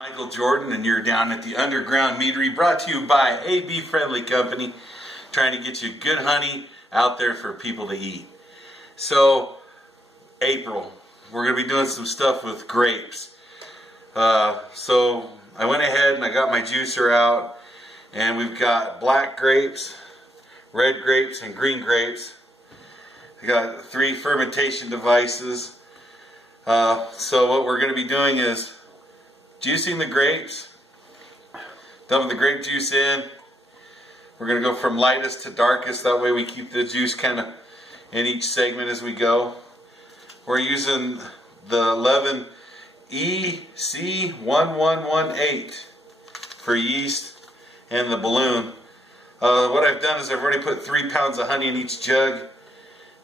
Michael Jordan, and you're down at the Underground Meadery, brought to you by a bee-friendly company, trying to get you good honey out there for people to eat. So, April, we're going to be doing some stuff with grapes. So I went ahead and I got my juicer out, and we've got black grapes, red grapes, and green grapes. I got 3 fermentation devices. So what we're going to be doing is juicing the grapes, dumping the grape juice in. We're going to go from lightest to darkest, that way we keep the juice kind of in each segment as we go. We're using the 11 EC1118 for yeast and the balloon. What I've done is I've already put 3 pounds of honey in each jug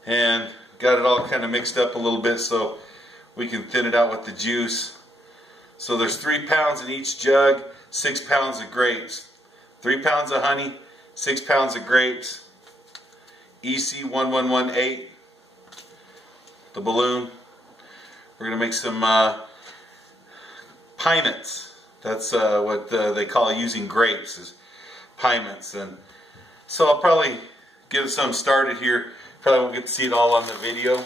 and got it all kind of mixed up a little bit so we can thin it out with the juice. So there's 3 pounds in each jug, 6 pounds of grapes. 3 pounds of honey, 6 pounds of grapes. EC1118, the balloon. We're going to make some pie mints. That's what they call using grapes, is pie mints. And so I'll probably get some started here. Probably won't get to see it all on the video,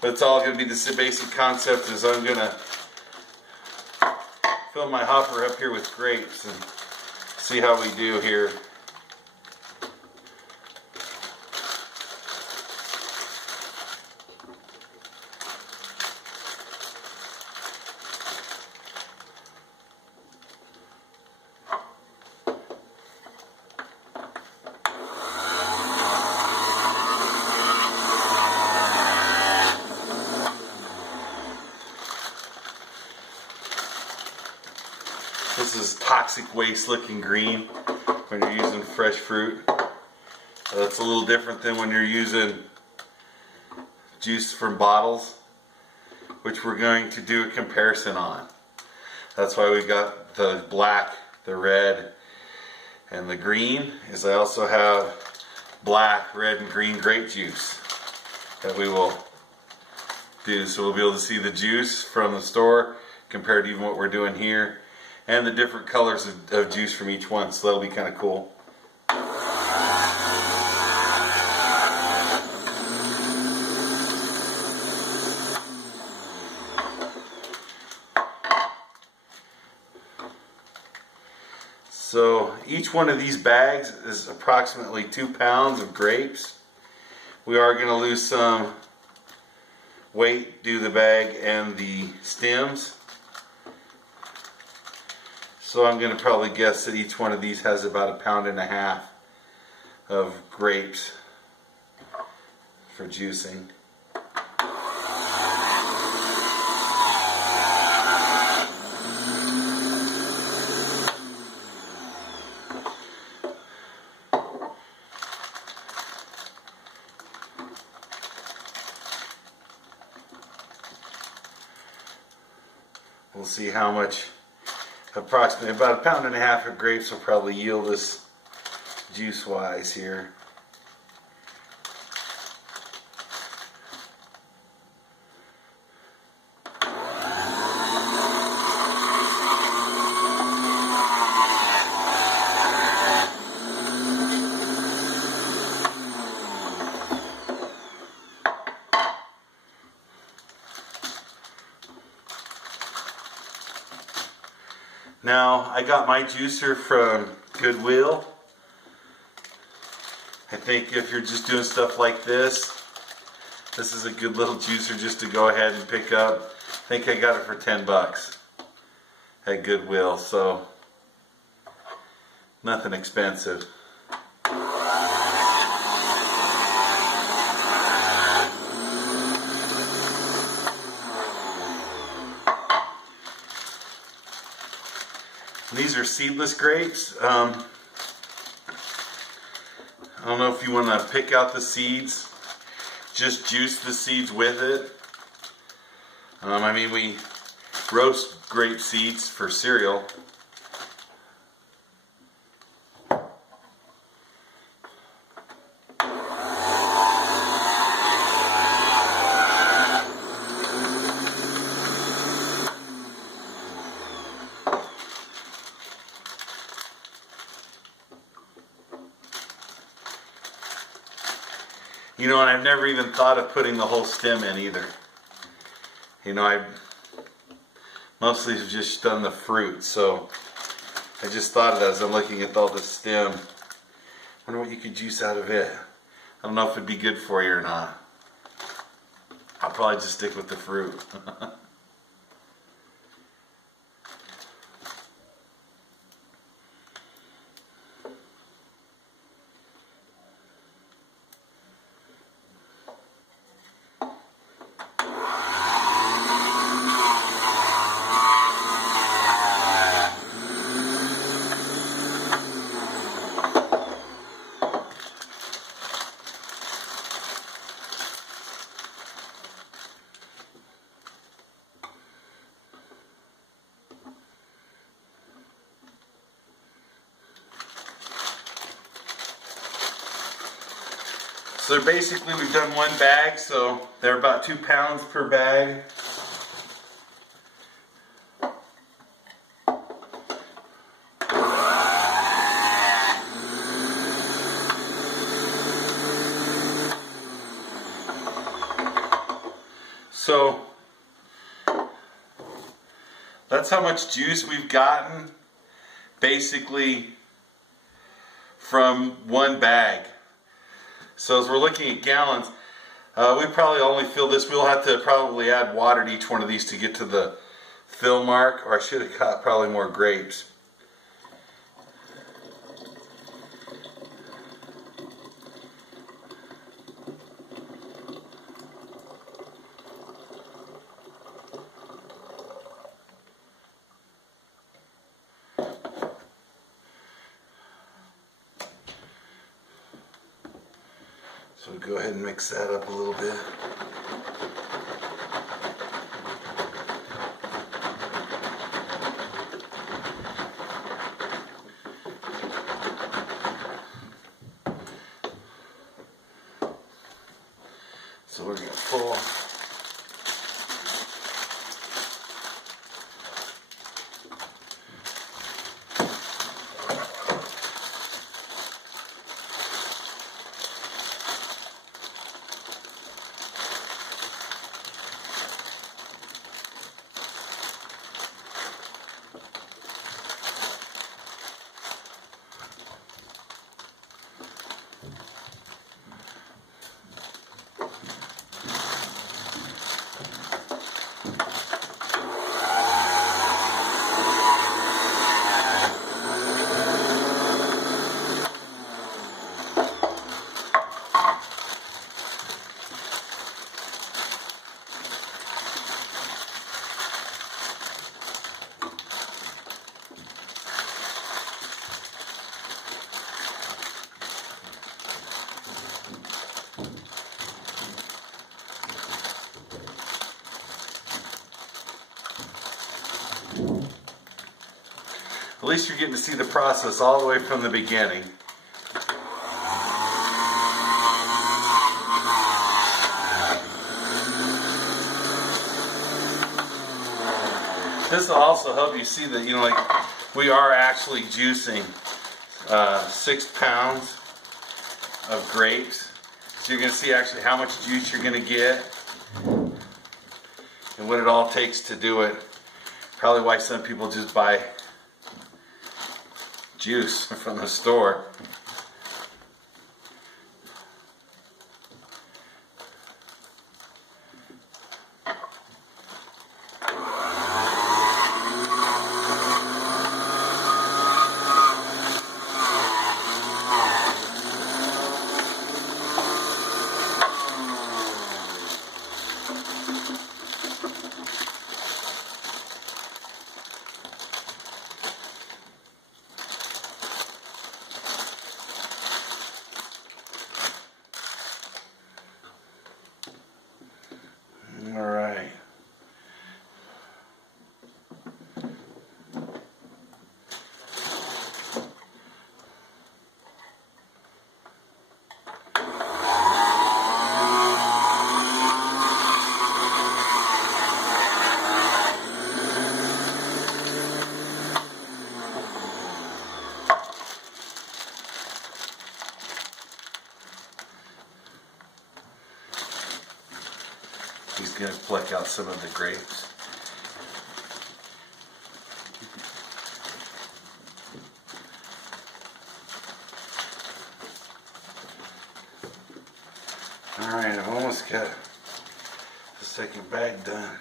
but it's all going to be the basic concept. Is I'm going to fill my hopper up here with grapes and see how we do here. This is toxic waste looking green when you're using fresh fruit. It's a little different than when you're using juice from bottles, which we're going to do a comparison on. That's why we've got the black, the red, and the green. Is I also have black, red, and green grape juice that we will do. So we'll be able to see the juice from the store compared to even what we're doing here, and the different colors of juice from each one, so that'll be kind of cool. So each one of these bags is approximately 2 pounds of grapes. We are going to lose some weight due to the bag and the stems. So I'm going to probably guess that each one of these has about 1.5 pounds of grapes for juicing. We'll see how much. Approximately about 1.5 pounds of grapes will probably yield us juice wise here. Now, I got my juicer from Goodwill. I think if you're just doing stuff like this, this is a good little juicer just to go ahead and pick up. I think I got it for 10 bucks at Goodwill, so nothing expensive. These are seedless grapes. I don't know if you want to pick out the seeds, just juice the seeds with it. I mean, we roast grape seeds for cereal. You know, and I've never even thought of putting the whole stem in either. You know, I mostly have just done the fruit, so I just thought of that as I'm looking at all this stem. I wonder what you could juice out of it. I don't know if it'd be good for you or not. I'll probably just stick with the fruit. So basically we've done one bag, so they're about 2 pounds per bag. So that's how much juice we've gotten basically from one bag. So as we're looking at gallons, we probably only fill this. We'll have to probably add water to each one of these to get to the fill mark, or I should have got probably more grapes. So we'll go ahead and mix that up a little bit. So we're going to pull. At least you're getting to see the process all the way from the beginning. This will also help you see that, you know, like we are actually juicing 6 pounds of grapes. So you're going to see actually how much juice you're going to get and what it all takes to do it. Probably why some people just buy juice from the store. just going to pluck out some of the grapes. Alright, I've almost got the second bag done.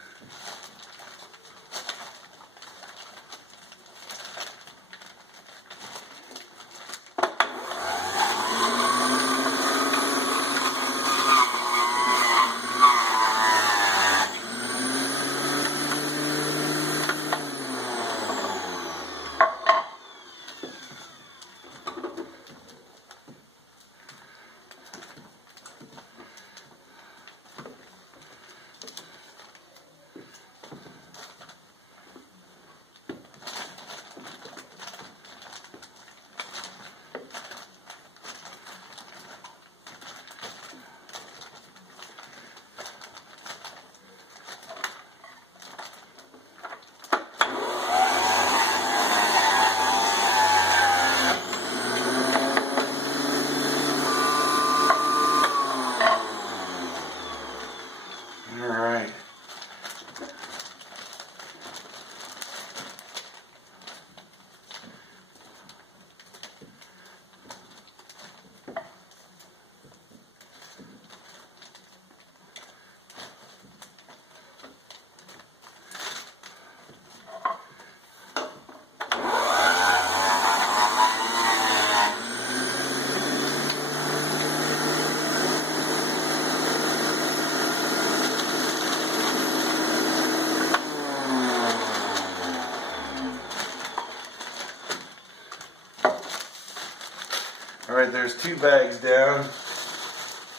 Alright, there's 2 bags down,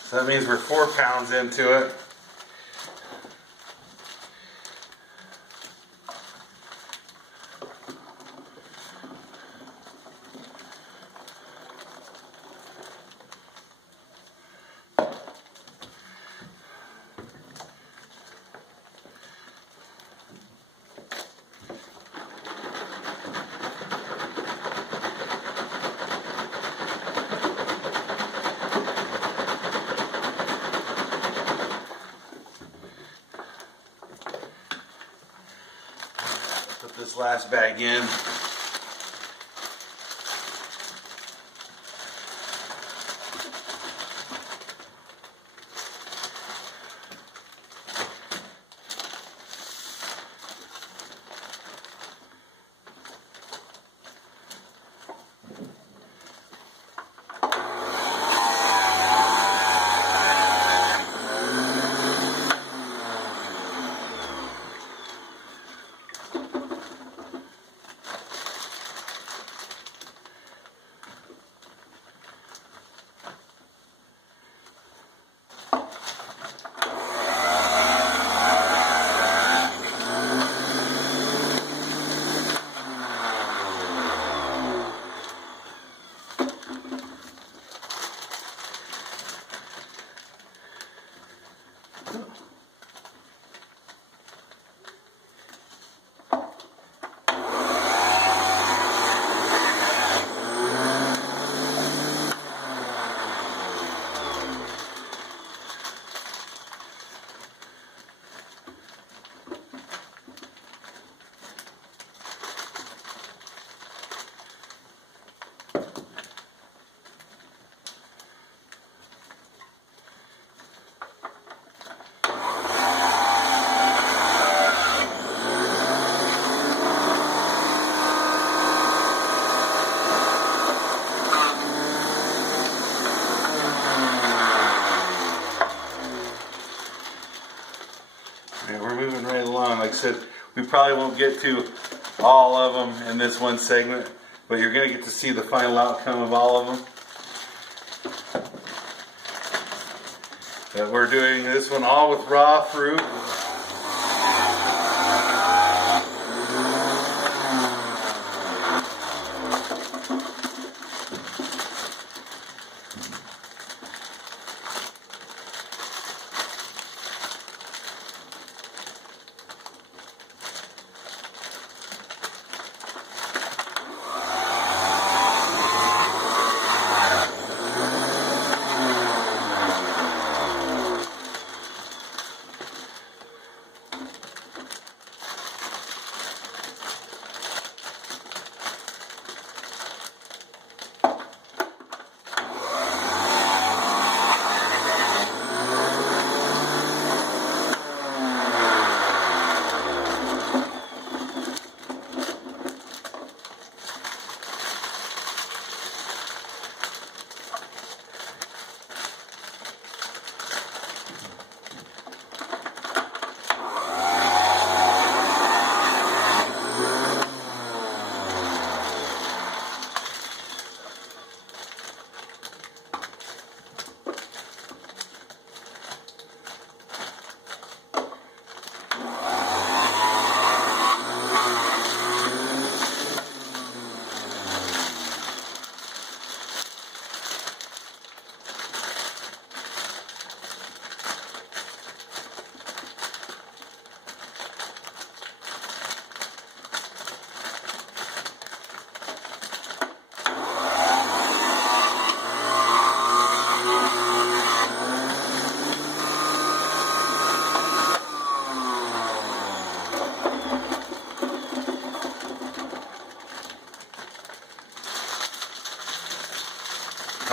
so that means we're 4 pounds into it. Put this last bag in. We're moving right along. Like I said, we probably won't get to all of them in this one segment, but you're going to get to see the final outcome of all of them. But we're doing this one all with raw fruit.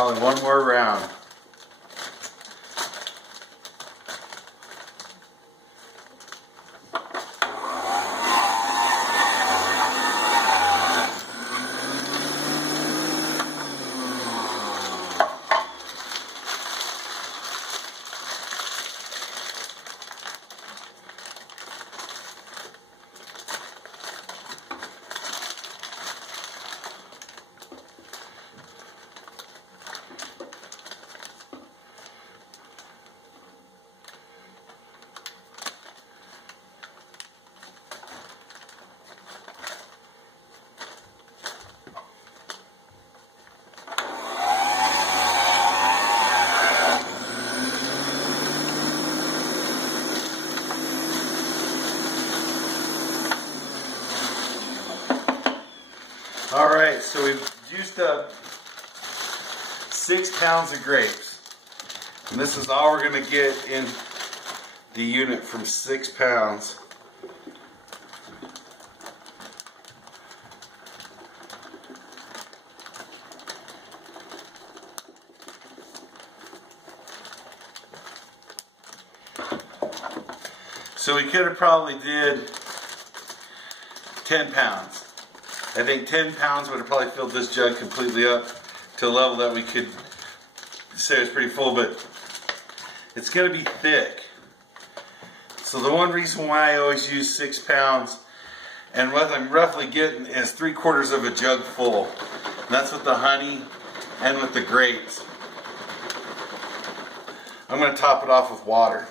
Probably one more round. Alright, so we've juiced up 6 pounds of grapes. And this is all we're going to get in the unit from 6 pounds. So we could have probably did 10 pounds. I think 10 pounds would have probably filled this jug completely up to a level that we could say it's pretty full, but it's going to be thick. So the one reason why I always use 6 pounds, and what I'm roughly getting is 3/4 of a jug full. And that's with the honey and with the grapes. I'm going to top it off with water.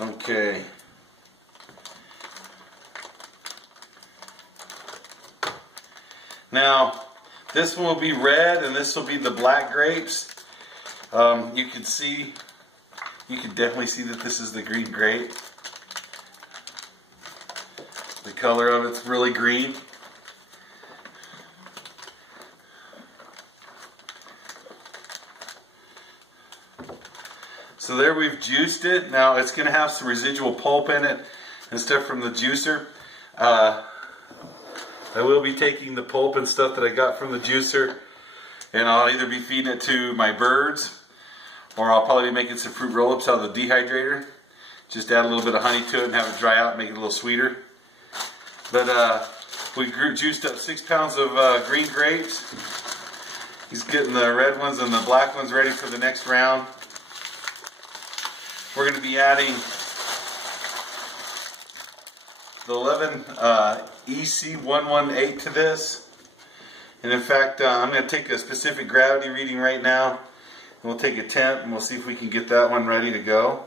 Okay. Now, this one will be red and this will be the black grapes. You can definitely see that this is the green grape. The color of it's really green. So there we've juiced it. Now it's going to have some residual pulp in it and stuff from the juicer. I will be taking the pulp and stuff that I got from the juicer, and I'll either be feeding it to my birds, or I'll probably be making some fruit roll-ups out of the dehydrator. Just add a little bit of honey to it and have it dry out and make it a little sweeter. But we juiced up 6 pounds of green grapes. He's getting the red ones and the black ones ready for the next round. We're going to be adding the 11 EC118 to this. And in fact, I'm going to take a specific gravity reading right now. And we'll take a temp and we'll see if we can get that one ready to go.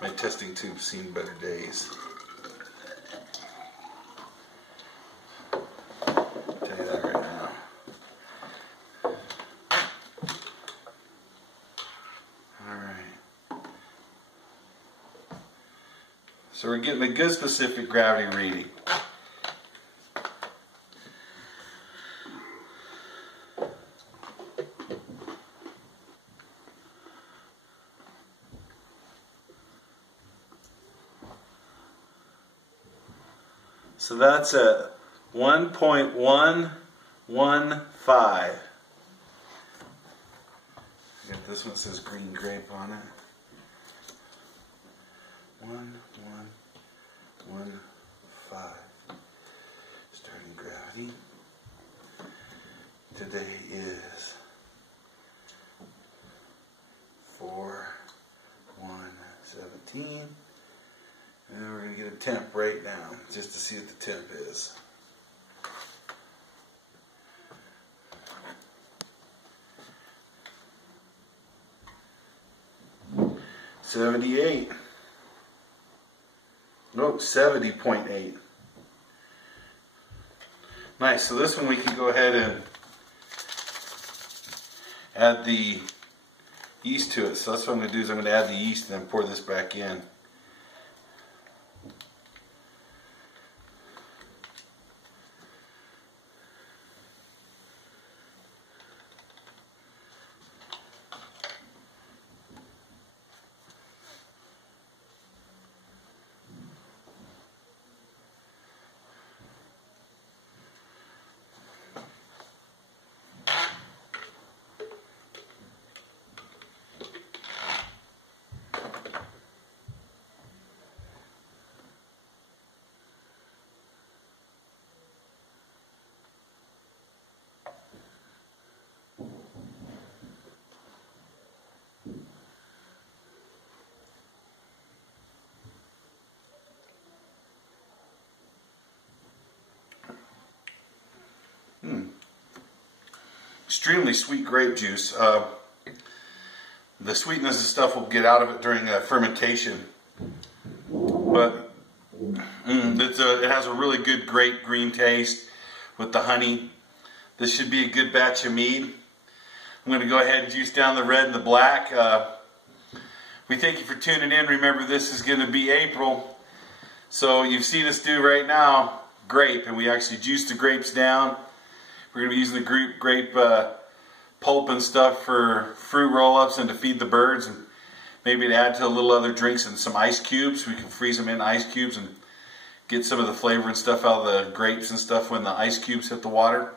My testing tube's seen better days. So we're getting a good specific gravity reading. So that's at 1.115. I got this one that says green grape on it. 1.115. Starting gravity. Today is 4/1/17. And we're going to get a temp right now just to see what the temp is. 78. Nope, 70.8. Nice. So this one we can go ahead and add the yeast to it. So that's what I'm going to do is I'm going to add the yeast and then pour this back in. Extremely sweet grape juice. The sweetness and stuff will get out of it during fermentation, but it has a really good grape green taste with the honey. This should be a good batch of mead. I'm going to go ahead and juice down the red and the black. We thank you for tuning in. Remember, this is going to be April, so you've seen us do right now grape, and we actually juice the grapes down. We're going to be using the grape pulp and stuff for fruit roll-ups and to feed the birds, and maybe to add to a little other drinks and some ice cubes. We can freeze them in ice cubes and get some of the flavor and stuff out of the grapes and stuff when the ice cubes hit the water.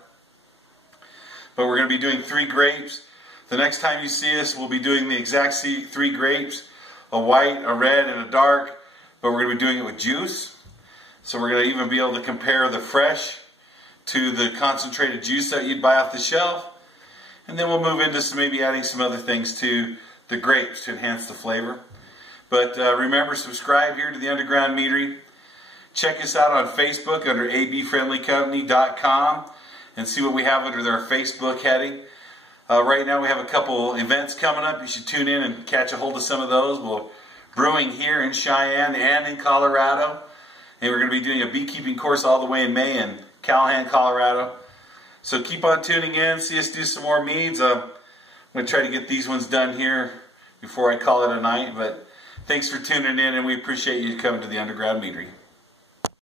But we're going to be doing 3 grapes. The next time you see us, we'll be doing the exact 3 grapes, a white, a red, and a dark, but we're going to be doing it with juice. So we're going to even be able to compare the fresh to the concentrated juice that you'd buy off the shelf. And then we'll move into maybe adding some other things to the grapes to enhance the flavor. But remember, subscribe here to the Underground Meadery. Check us out on Facebook under abfriendlycompany.com and see what we have under their Facebook heading. Right now we have a couple events coming up. You should tune in and catch a hold of some of those. We're brewing here in Cheyenne and in Colorado. And we're going to be doing a beekeeping course all the way in May in Callahan, Colorado. So keep on tuning in. See us do some more meads. I'm going to try to get these ones done here before I call it a night. But thanks for tuning in, and we appreciate you coming to the Underground Meadery.